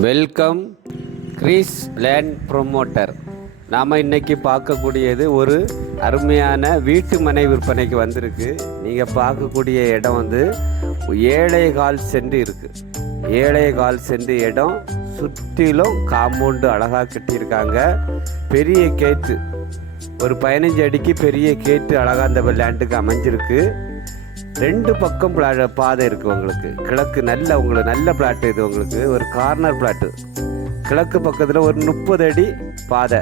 Welcome Greece land promoter. நாம் இன்றைக்கி பார்க்கக்கூடியது ஒரு அருமையான வீட்டு மனை விற்பனைக்கு வந்திருக்கு. நீங்கள் பார்க்கக்கூடிய இடம் வந்து 7.25 சென்ட் இருக்குது. 7.25 சென்ட் இடம், சுற்றிலும் காம்பவுண்டு அழகாக கட்டியிருக்காங்க. பெரிய கேட்டு, ஒரு 15 அடிக்கு பெரிய கேட்டு அழகாக அந்த லேண்டுக்கு அமைஞ்சிருக்கு. 2 பக்கம் பாதை இருக்குது உங்களுக்கு. கிழக்கு உங்களுக்கு நல்ல பிளாட்டு. இது உங்களுக்கு ஒரு கார்னர் பிளாட்டு. கிழக்கு பக்கத்தில் ஒரு 30 அடி பாதை,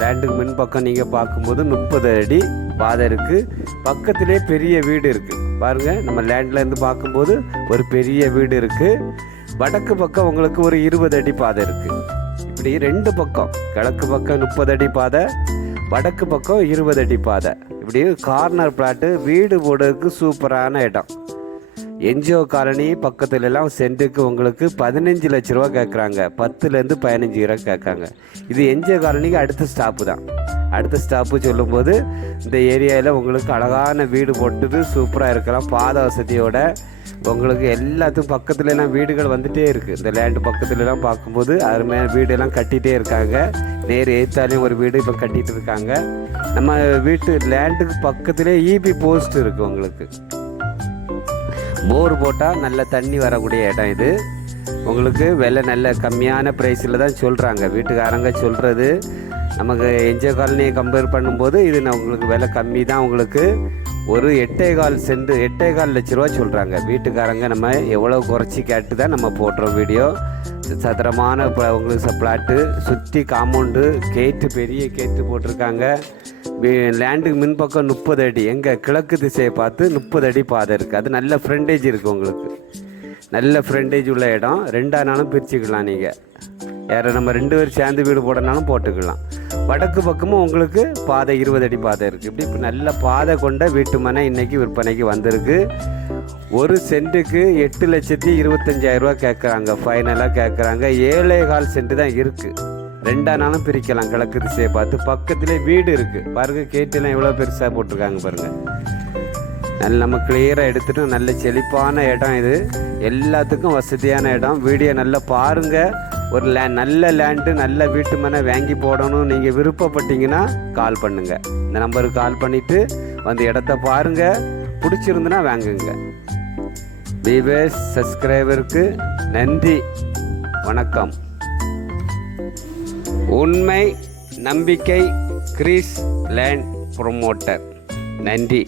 லேண்டுக்கு மின் பக்கம் நீங்கள் பார்க்கும்போது 30 அடி பாதை இருக்குது. பக்கத்திலே பெரிய வீடு இருக்குது. பாருங்கள், நம்ம லேண்ட்லேருந்து பார்க்கும்போது ஒரு பெரிய வீடு இருக்குது. வடக்கு பக்கம் உங்களுக்கு ஒரு 20 அடி பாதை இருக்குது. இப்படி 2 பக்கம், கிழக்கு பக்கம் 30 அடி பாதை, வடக்கு பக்கம் 20 அடி பாதை. இப்படி கார்னர் பிளாட்டு, வீடு போடுறதுக்கு சூப்பரான இடம். என்ஜிஓ காலனி பக்கத்துலலாம் சென்ட்டுக்கு உங்களுக்கு 15 லட்ச ரூபா கேட்குறாங்க. 10லேருந்து 15 ரூபா கேட்காங்க. இது என்ஜிஓ காலனிக்கு அடுத்த ஸ்டாப்பு தான். அடுத்த ஸ்டாப்பு சொல்லும்போது இந்த ஏரியாவில் உங்களுக்கு அழகான வீடு போட்டுட்டு சூப்பராக இருக்கலாம். பாத வசதியோட உங்களுக்கு எல்லாத்துக்கும் பக்கத்துலலாம் வீடுகள் வந்துகிட்டே இருக்குது. இந்த லேண்டு பக்கத்துலலாம் பார்க்கும்போது அருமையான வீடெல்லாம் கட்டிகிட்டே இருக்காங்க. நேர் ஏத்தாலையும் ஒரு வீடு இப்போ கட்டிகிட்டு இருக்காங்க. நம்ம வீட்டு லேண்டுக்கு பக்கத்துலேயே இபி போஸ்ட் இருக்குது. உங்களுக்கு போர் போட்டால் நல்ல தண்ணி வரக்கூடிய இடம் இது. உங்களுக்கு விலை நல்ல கம்மியான ப்ரைஸில் தான் சொல்கிறாங்க. வீட்டுக்காரங்க சொல்கிறது நமக்கு என்ஜிஓ காலனியை கம்பேர் பண்ணும்போது இது உங்களுக்கு விலை கம்மி தான். உங்களுக்கு ஒரு 8.25 சென்ட், 8.25 லட்ச ரூபா சொல்கிறாங்க வீட்டுக்காரங்க. நம்ம எவ்வளோ குறைச்சி கேட்டு தான் நம்ம போடுறோம் வீடியோ. சதுரமான உங்களுக்கு பிளாட்டு, சுற்றி காம்பவுண்டு, கேட்டு, பெரிய கேட்டு போட்டிருக்காங்க. லேண்டுக்கு மின் பக்கம் 30 அடி, எங்கள் கிழக்கு திசையை பார்த்து 30 அடி பாதை இருக்குது. அது நல்ல ஃப்ரண்டேஜ் இருக்குது. உங்களுக்கு நல்ல ஃப்ரண்டேஜ் உள்ள இடம். 2ஆனாலும் பிரிச்சுக்கலாம். நீங்கள் யாரை நம்ம 2 பேர் சேர்ந்து வீடு போடனாலும் போட்டுக்கலாம். வடக்கு பக்கமும் உங்களுக்கு பாதை 20 அடி பாதை இருக்குது. இப்படி நல்ல பாதை கொண்ட வீட்டு மனை இன்றைக்கி விற்பனைக்கு வந்திருக்கு. ஒரு சென்ட்டுக்கு 8,25,000 ரூபா கேட்குறாங்க. ஃபைனலாக கேட்குறாங்க. 7.25 சென்ட் தான் இருக்குது. 2ஆனாலும் பிரிக்கலாம். கிழக்கு திசையை பார்த்து பக்கத்திலே வீடு இருக்குது. பாருங்கள், கேட்டெல்லாம் எவ்வளோ பெருசாக போட்டிருக்காங்க பாருங்கள். நல்ல நம்ம கிளியராக எடுத்துகிட்டு நல்ல செழிப்பான இடம் இது. எல்லாத்துக்கும் வசதியான இடம். வீடியோ நல்லா பாருங்கள். ஒரு நல்ல லேண்டு, நல்ல வீட்டு மனை வாங்கி போடணும் நீங்கள் விருப்பப்பட்டீங்கன்னா கால் பண்ணுங்கள். இந்த நம்பருக்கு கால் பண்ணிவிட்டு வந்து இடத்த பாருங்கள். பிடிச்சிருந்துன்னா வாங்குங்க. வியூவர்ஸ், சப்ஸ்கிரைபருக்கு நன்றி, வணக்கம். உண்மை நம்பிக்கை கிரீஸ் லேண்ட் ப்ரொமோட்டர். நன்றி.